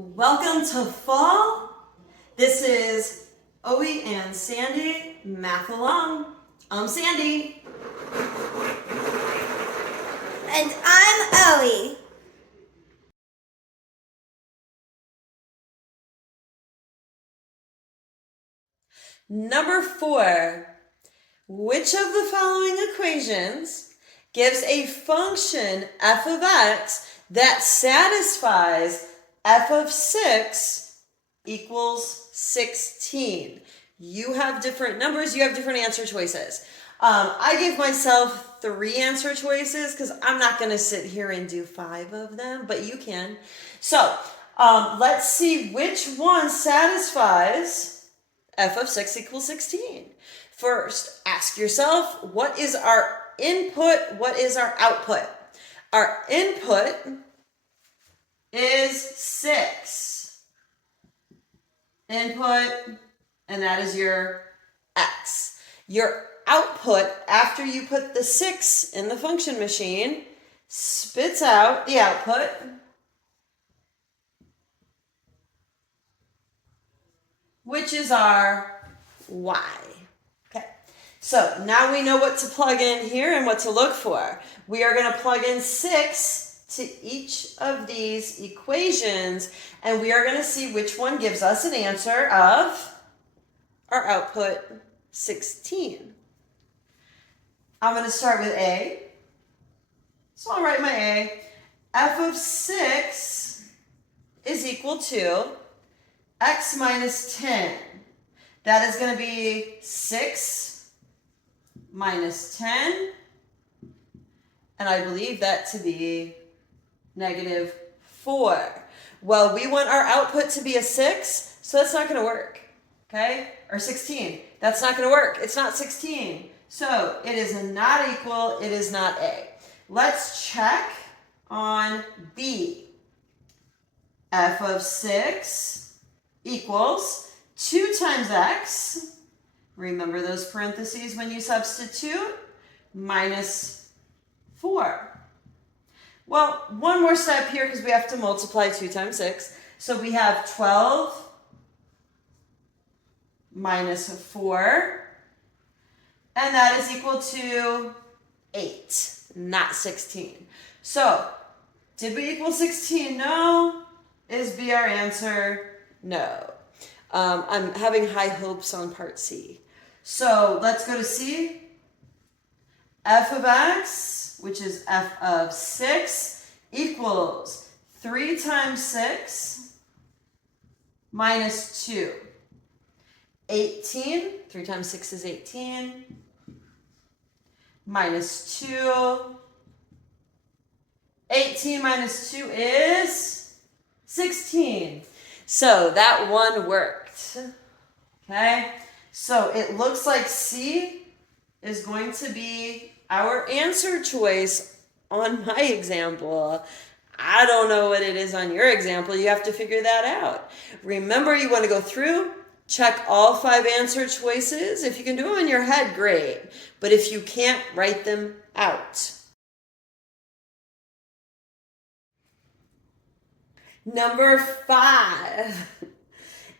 Welcome to fall. This is Oe and Sandy Math Along. I'm Sandy. And I'm Oe. Number 4. Which of the following equations gives a function f of x that satisfies f of 6 equals 16? You have different numbers, you have different answer choices. I gave myself 3 answer choices because I'm not going to sit here and do 5 of them, but you can. So let's see which one satisfies f of 6 equals 16. First, ask yourself, what is our input? What is our output? Our input is 6. Input, and that is your x. Your output, after you put the 6 in the function machine, spits out the output, which is our y. Okay, so now we know what to plug in here and what to look for. We are going to plug in 6 to each of these equations, and we are going to see which one gives us an answer of our output 16. I'm going to start with A. So I'll write my A. F of 6 is equal to x minus 10. That is going to be 6 minus 10. And I believe that to be negative 4. Well, we want our output to be a 6, so that's not going to work. Okay? Or 16. That's not going to work. It's not 16. So it is not equal. It is not A. Let's check on B. F of 6 equals 2 times x, remember those parentheses when you substitute, minus 4. Well, one more step here because we have to multiply 2 times 6. So we have 12 minus 4, and that is equal to 8, not 16. So, did we equal 16? No. Is B our answer? No. I'm having high hopes on part C. So let's go to C. F of x, which is f of 6, equals 3 times 6 minus 2. 18. 3 times 6 is 18. Minus 2. 18 minus 2 is 16. So that one worked. Okay? So it looks like C is going to be our answer choice on my example. I don't know what it is on your example. You have to figure that out. Remember, you want to go through, check all 5 answer choices. If you can do them in your head, great. But if you can't, write them out. Number 5,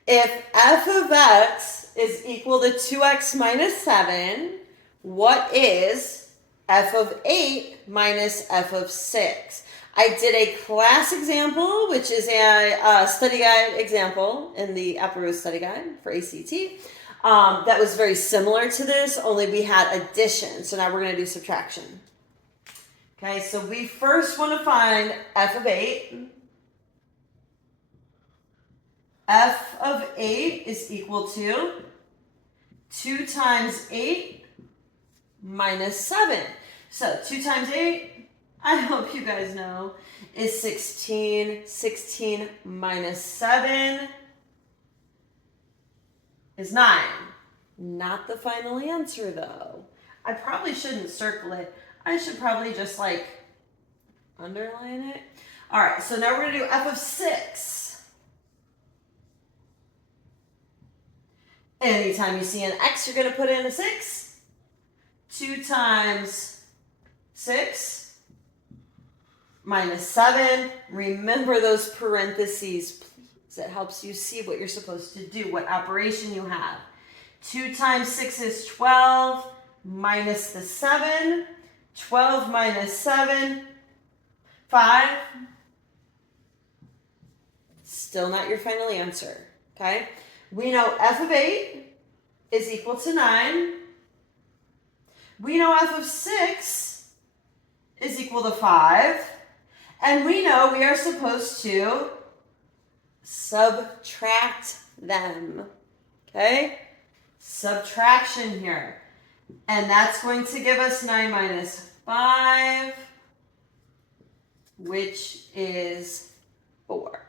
if f of x is equal to 2x minus 7, what is f of 8 minus f of 6? I did a class example, which is a study guide example in the AppleRouth study guide for ACT. That was very similar to this, only we had addition. So now we're going to do subtraction. Okay, so we first want to find f of 8. F of 8 is equal to 2 times 8 minus 7. So 2 times 8, I hope you guys know, is 16. 16 minus 7 is 9. Not the final answer, though. I probably shouldn't circle it. I should probably just, underline it. All right, so now we're going to do f of 6. Anytime you see an x, you're going to put in a 6. 2 times 6 minus 7. Remember those parentheses, So it helps you see what you're supposed to do, what operation you have. 2 times 6 is 12, minus the 7. 12 minus 7, 5. Still not your final answer, okay? We know f of 8 is equal to 9. We know f of 6 is equal to 5. And we know we are supposed to subtract them, okay? Subtraction here. And that's going to give us 9 minus 5, which is 4.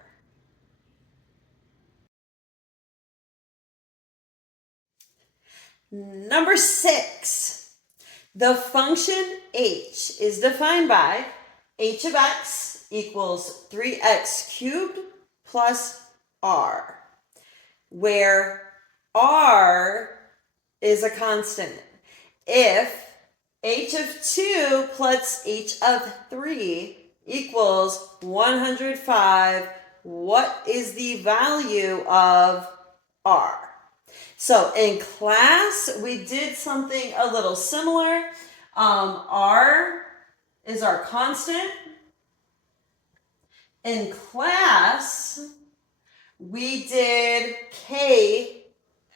Number 6. The function h is defined by h of x equals 3x cubed plus r, where r is a constant. If h of 2 plus h of 3 equals 105, what is the value of r? So in class, we did something a little similar. R is our constant. In class, we did k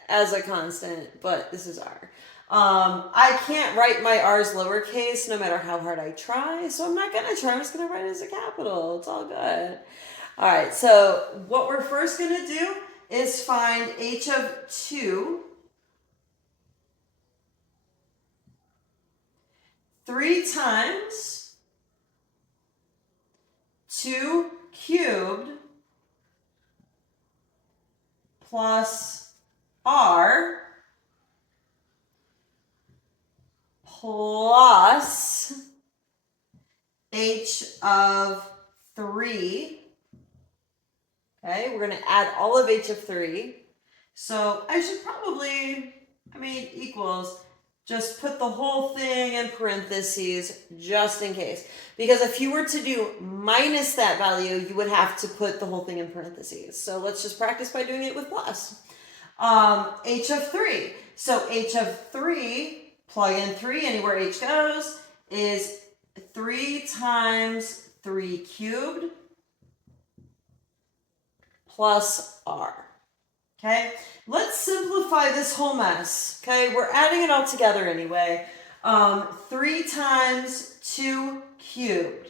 as a constant, but this is r. I can't write my r's lowercase no matter how hard I try, so I'm not going to try. I'm just going to write it as a capital. It's all good. All right, so what we're first going to do is find h of 2. 3 times 2 cubed plus r plus h of 3. Okay, we're going to add all of h of 3. So I should probably, equals, just put the whole thing in parentheses just in case. Because if you were to do minus that value, you would have to put the whole thing in parentheses. So let's just practice by doing it with plus. H of 3. So h of 3, plug in 3 anywhere h goes, is 3 times 3 cubed plus r. Okay, let's simplify this whole mess. Okay, we're adding it all together anyway. 3 times 2 cubed.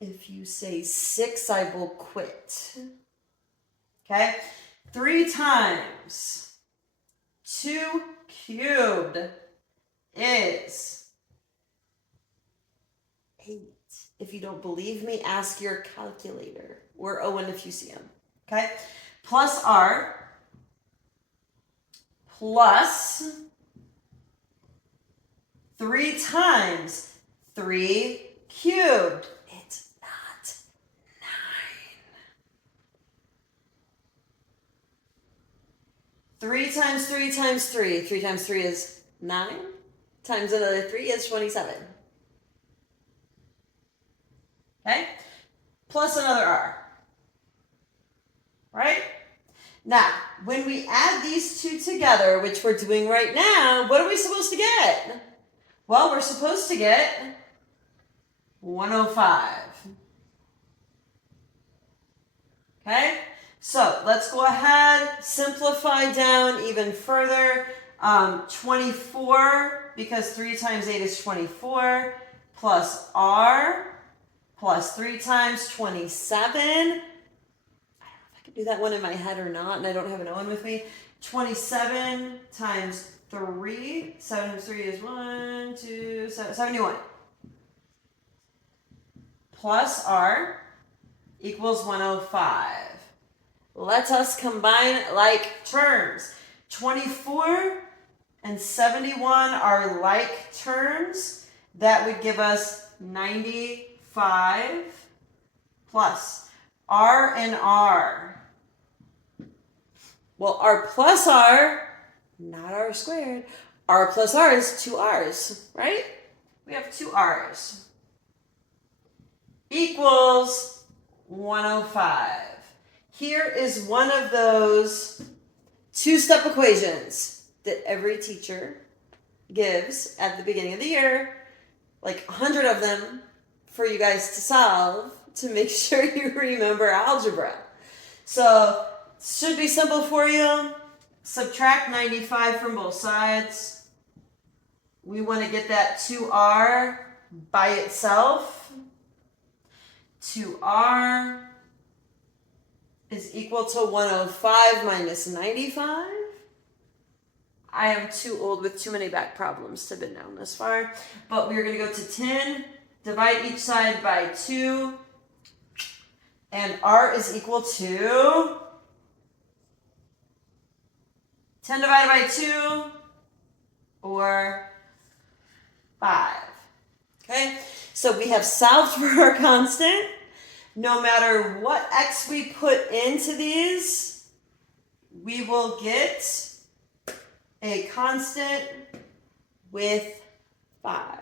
If you say 6, I will quit. Okay, 3 times 2 cubed is 8. If you don't believe me, ask your calculator, or Owen if you see him. Okay, plus r plus 3 times 3 cubed. It's not 9. 3 times 3 times 3. 3 times 3 is 9. Times another 3 is 27. Okay? Plus another r. Right? Now, when we add these two together, which we're doing right now, what are we supposed to get? Well, we're supposed to get 105. Okay? So, let's go ahead, simplify down even further. 24, because 3 times 8 is 24, plus r, plus 3 times 27. Do that one in my head or not, and I don't have an Owen with me. 27 times 3. 7 times 3 is 1, 2, 7, 71. Plus r equals 105. Let us combine like terms. 24 and 71 are like terms. That would give us 95 plus r and r. Well, r plus r, not r squared. R plus r is 2 r's, right? We have 2 r's. Equals 105. Here is one of those two-step equations that every teacher gives at the beginning of the year, like 100 of them for you guys to solve to make sure you remember algebra. So, should be simple for you. Subtract 95 from both sides. We want to get that 2r by itself. 2r is equal to 105 minus 95. I am too old with too many back problems to have been down this far. But we're going to go to 10, divide each side by 2, and r is equal to 10 divided by 2, or 5. Okay, so we have solved for our constant. No matter what x we put into these, we will get a constant with 5.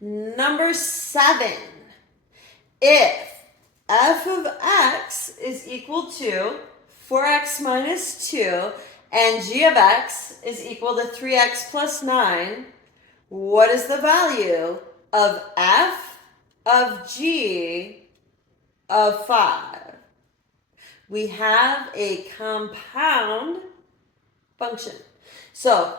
Number 7. If f of x is equal to 4x minus 2 and g of x is equal to 3x plus 9, what is the value of f of g of 5? We have a compound function. So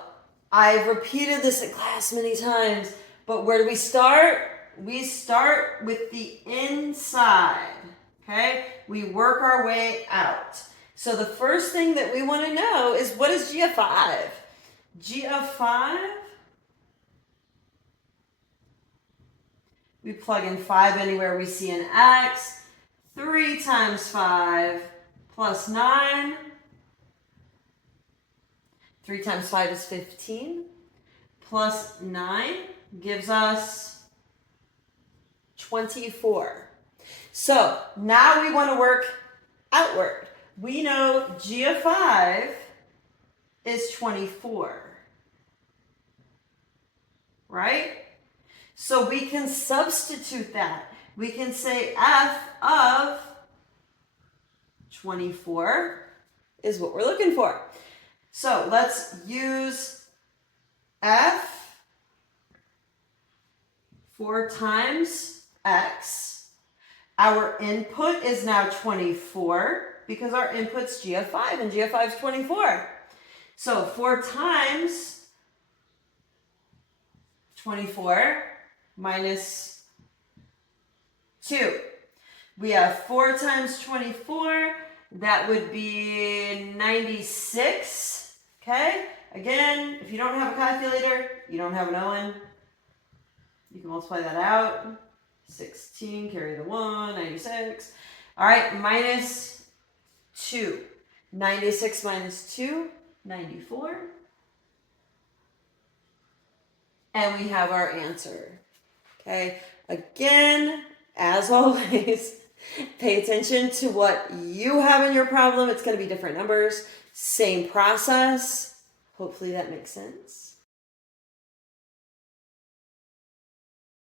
I've repeated this in class many times, but where do we start? We start with the inside, okay? We work our way out. So the first thing that we want to know is, what is g of 5? G of 5, we plug in 5 anywhere we see an x. 3 times 5 plus 9. 3 times 5 is 15. Plus 9 gives us 24. So now we want to work outward. We know g of 5 is 24. Right? So we can substitute that. We can say f of 24 is what we're looking for. So let's use f 4 times x. Our input is now 24 because our input's g of 5 and g of 5 is 24. So 4 times 24 minus 2. We have 4 times 24. That would be 96. Okay? Again, if you don't have a calculator, you don't have an Owen. You can multiply that out. 16, carry the 1, 96. All right, minus 2. 96 minus 2, 94. And we have our answer. Okay, again, as always, pay attention to what you have in your problem. It's going to be different numbers, same process. Hopefully that makes sense.